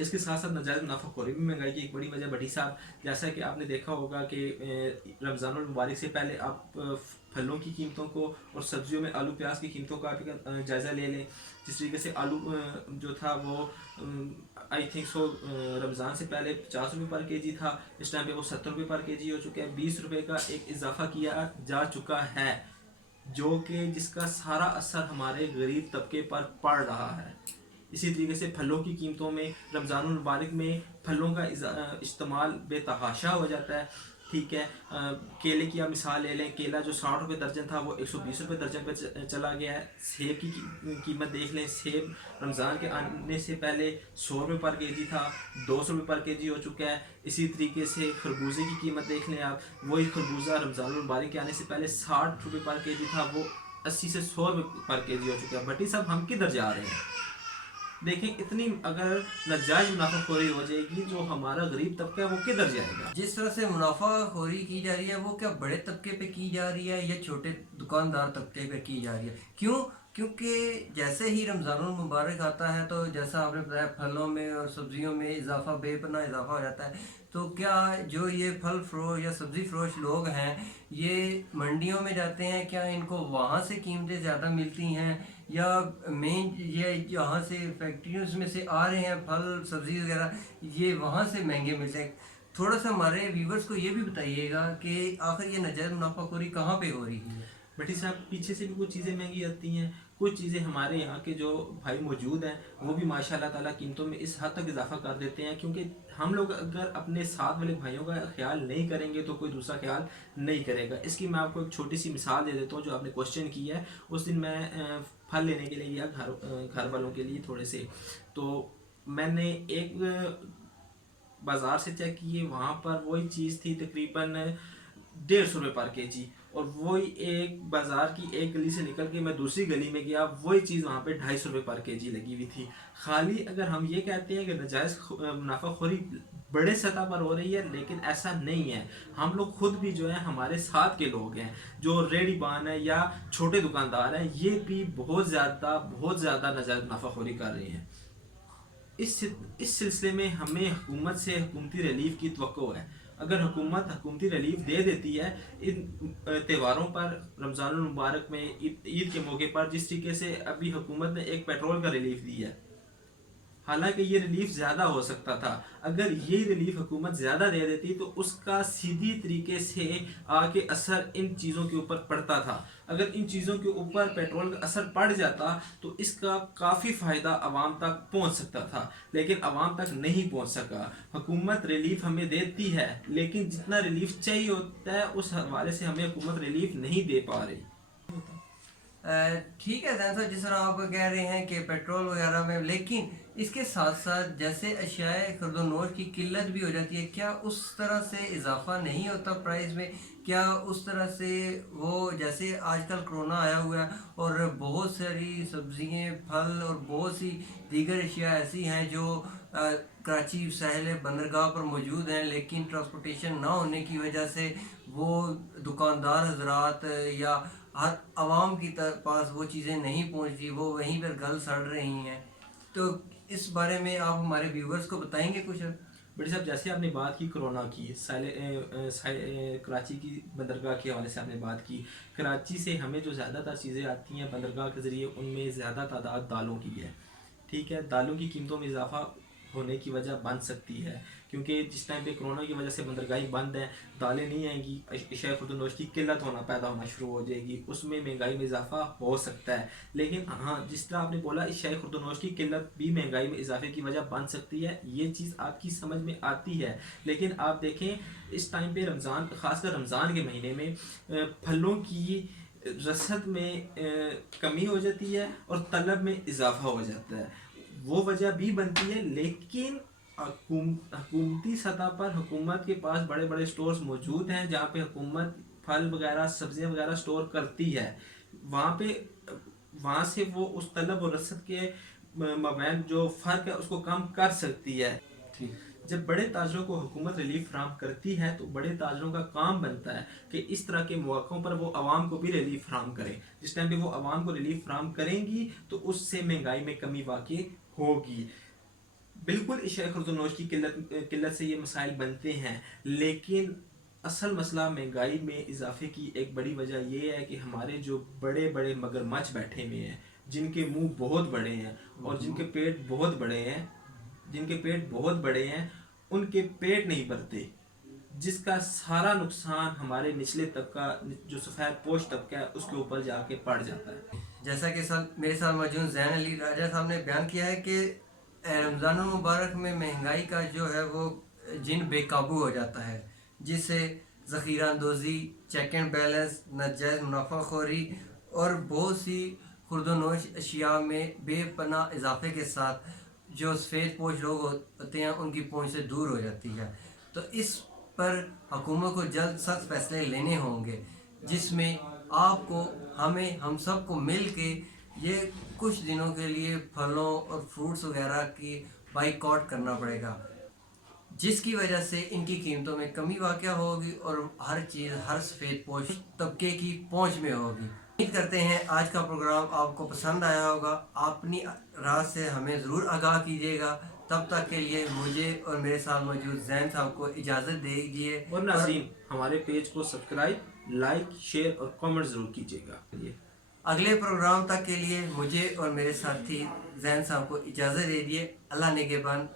इसके साथ साथ नाजायज़ मुनाफाखोरी भी महंगाई की एक बड़ी वजह। बड़ी साहब, जैसा कि आपने देखा होगा कि रमज़ानुल मुबारक से पहले आप फलों की कीमतों को और सब्जियों में आलू प्याज की कीमतों का भी जायज़ा ले लें। जिस तरीके से आलू जो था वो आई थिंक सो रमज़ान से पहले 50 रुपये पर के जी था, इस टाइम पे वो 70 रुपये पर के जी हो चुका है। 20 रुपये का एक इजाफा किया जा चुका है, जो कि जिसका सारा असर हमारे गरीब तबके पर पड़ रहा है। इसी तरीके से फलों की कीमतों में रमज़ानुल मुबारक में फलों का इस्तेमाल बेतहाशा हो जाता है। ठीक है, केले की आप मिसाल ले लें, केला जो 60 रुपये दर्जन था वो 120 रुपये दर्जन पर चला गया है। सेब की कीमत देख लें, सेब रमज़ान के आने से पहले 100 रुपये पर के जी था, 200 रुपये पर के जी हो चुका है। इसी तरीके से खरबूजे की कीमत देख लें आप, वही खरबूजा रमज़ानुल मुबारक के आने से पहले 60 रुपये पर के जी था, वो 80 से 100 रुपये पर के जी हो चुका है। बटी साहब, हम किधर जा रहे हैं? देखें, इतनी अगर नाजायज मुनाफाखोरी हो जाएगी, जो हमारा गरीब तबका है वो किधर जाएगा? जिस तरह से मुनाफाखोरी की जा रही है वो क्या बड़े तबके पे की जा रही है या छोटे दुकानदार तबके पे की जा रही है? क्यों? क्योंकि जैसे ही रमज़ानुल मुबारक आता है तो जैसा आपने बताया फलों में और सब्जियों में इजाफा, बेपनाह इजाफा हो जाता है। तो क्या जो ये फल फरोश या सब्ज़ी फरोश लोग हैं ये मंडियों में जाते हैं, क्या इनको वहाँ से कीमतें ज़्यादा मिलती हैं, या मेन ये यहाँ से फैक्ट्रियों में से आ रहे हैं फल सब्ज़ी वगैरह, ये वहाँ से महंगे मिलते हैं? थोड़ा सा हमारे व्यूवर्स को ये भी बताइएगा कि आखिर ये नाजायज़ मुनाफाखोरी कहाँ पे हो रही है। भट्टी साहब, पीछे से भी कुछ चीज़ें महंगी आती हैं, कुछ चीज़ें हमारे यहाँ के जो भाई मौजूद हैं वो भी माशाल्लाह ताला कीमतों में इस हद तक इजाफा कर देते हैं, क्योंकि हम लोग अगर अपने साथ वाले भाइयों का ख्याल नहीं करेंगे तो कोई दूसरा ख्याल नहीं करेगा। इसकी मैं आपको एक छोटी सी मिसाल दे देता हूँ। जो आपने क्वेश्चन किया है, उस दिन मैं फल लेने के लिए गया घर वालों के लिए थोड़े से, तो मैंने एक बाज़ार से चेक किए, वहाँ पर वही चीज़ थी तकरीबन 150 रुपये पर के जी। और वही एक बाज़ार की एक गली से निकल के मैं दूसरी गली में गया, वही चीज़ वहाँ पे 250 रुपये पर के जी लगी हुई थी। खाली अगर हम ये कहते हैं कि नाजायज़ मुनाफाखोरी बड़े सतह पर हो रही है, लेकिन ऐसा नहीं है। हम लोग खुद भी जो है, हमारे साथ के लोग हैं जो रेडी बान है या छोटे दुकानदार हैं, ये भी बहुत ज़्यादा नाजायज़ मुनाफाखोरी कर रहे हैं। इस सिलसिले में हमें हुकूमत से हुकूमती रिलीफ की तवक्को है। अगर हुकूमत हुकूमती रिलीफ दे देती है इन त्योहारों पर, रमज़ानुल मुबारक में, ईद के मौके पर, जिस तरीके से अभी हुकूमत ने एक पेट्रोल का रिलीफ दिया है, हालांकि ये रिलीफ ज़्यादा हो सकता था। अगर ये रिलीफ हुकूमत ज़्यादा दे देती तो उसका सीधी तरीके से आके असर इन चीज़ों के ऊपर पड़ता था। अगर इन चीज़ों के ऊपर पेट्रोल का असर पड़ जाता तो इसका काफ़ी फ़ायदा आवाम तक पहुंच सकता था, लेकिन आवाम तक नहीं पहुंच सका। हुकूमत रिलीफ हमें देती है, लेकिन जितना रिलीफ चाहिए होता है उस हवाले से हमें हुकूमत रिलीफ नहीं दे पा रही। ठीक है जैन साहब, जिस तरह आप कह रहे हैं कि पेट्रोल वगैरह में, लेकिन इसके साथ साथ जैसे अशियाए खरीदोनोश की किल्लत भी हो जाती है, क्या उस तरह से इजाफा नहीं होता प्राइस में? क्या उस तरह से वो, जैसे आजकल कोरोना आया हुआ है और बहुत सारी सब्जियां, फल और बहुत सी दीगर अशिया ऐसी हैं जो कराची सहल बंदरगाह पर मौजूद हैं, लेकिन ट्रांसपोर्टेशन ना होने की वजह से वो दुकानदार हजरात या हर आवाम की पास वो चीज़ें नहीं पहुंचती, वो वहीं पर गल सड़ रही हैं। तो इस बारे में आप हमारे व्यूवर्स को बताएंगे कुछ? बड़ी साहब, जैसे आपने बात की कोरोना की, कराची की बंदरगाह के हवाले से आपने बात की। कराची से हमें जो ज़्यादातर चीज़ें आती हैं बंदरगाह के ज़रिए, उनमें ज़्यादा तादाद दालों की है। ठीक है, दालों की कीमतों में इजाफा होने की वजह बन सकती है, क्योंकि जिस टाइम पे कोरोना की वजह से बंदरगाहें बंद हैं, दालें नहीं आएंगी, अशिया खुर्दनोश की किल्लत पैदा होना शुरू हो जाएगी, उसमें महंगाई में इजाफा हो सकता है। लेकिन हाँ, जिस तरह आपने बोला, अशिया खुर्दनोश की किल्लत भी महंगाई में इजाफे की वजह बन सकती है, ये चीज़ आपकी समझ में आती है। लेकिन आप देखें, इस टाइम पे रमज़ान, ख़ासकर रमज़ान के महीने में फलों की रसद में कमी हो जाती है और तलब में इजाफा हो जाता है। वो वजह भी बनती है, लेकिन हुकूमती सतह पर हुकूमत के पास बड़े बड़े स्टोर्स मौजूद हैं, जहाँ पे हुकूमत फल वगैरह, सब्जियां वगैरह स्टोर करती है। वहाँ पे, वहाँ से वो उस तलब और रसद के मबैन जो फ़र्क है उसको कम कर सकती है। ठीक। जब बड़े ताजरों को हुकूमत रिलीफ फराम करती है तो बड़े ताजरों का काम बनता है कि इस तरह के मौक़ों पर वो आवाम को भी रिलीफ फराम करें। जिस टाइम पे वो आवाम को रिलीफ फराम करेंगी तो उससे महंगाई में कमी वाक़ई होगी। بالکل اشیاء خرد و نوش کی قلت سے یہ مسائل بنتے ہیں، لیکن اصل مسئلہ مہنگائی میں اضافے کی ایک بڑی وجہ یہ ہے کہ ہمارے جو بڑے بڑے مگرمچھ بیٹھے ہوئے ہیں، جن کے منہ بہت بڑے ہیں اور جن کے پیٹ بہت بڑے ہیں، ان کے پیٹ نہیں بھرتے، جس کا سارا نقصان ہمارے نچلے طبقہ، جو سفید پوش طبقہ ہے، اس کے اوپر جا کے پڑ جاتا ہے۔ جیسا کہ میرے ساتھ موجود زین علی راجہ صاحب نے بیان کیا ہے کہ رمضان المبارک میں مہنگائی کا جو ہے وہ جن بے قابو ہو جاتا ہے، جس سے ذخیرہ اندوزی، چیک اینڈ بیلنس، ناجائز منافع خوری اور بہت سی خرد و نوش اشیاء میں بے پناہ اضافے کے ساتھ جو سفید پوش لوگ ہوتے ہیں ان کی پہنچ سے دور ہو جاتی ہے۔ تو اس پر حکومت کو جلد سخت فیصلے لینے ہوں گے، جس میں آپ کو، ہمیں، ہم سب کو مل کے یہ کچھ دنوں کے لیے پھلوں اور فروٹس وغیرہ کی بائیکاٹ کرنا پڑے گا، جس کی وجہ سے ان کی قیمتوں میں کمی واقع ہوگی اور ہر چیز ہر سفید پوش طبقے کی پہنچ میں ہوگی۔ امید کرتے ہیں آج کا پروگرام آپ کو پسند آیا ہوگا۔ اپنی رائے سے ہمیں ضرور آگاہ کیجیے گا۔ تب تک کے لیے مجھے اور میرے ساتھ موجود زین صاحب کو اجازت دے دیجیے، اور ناظرین ہمارے پیج کو سبسکرائب، لائک، شیئر اور کامنٹ ضرور کیجیے گا۔ اگلے پروگرام تک کے لیے مجھے اور میرے ساتھی زین صاحب کو اجازت دے دیے۔ اللہ نگہبان۔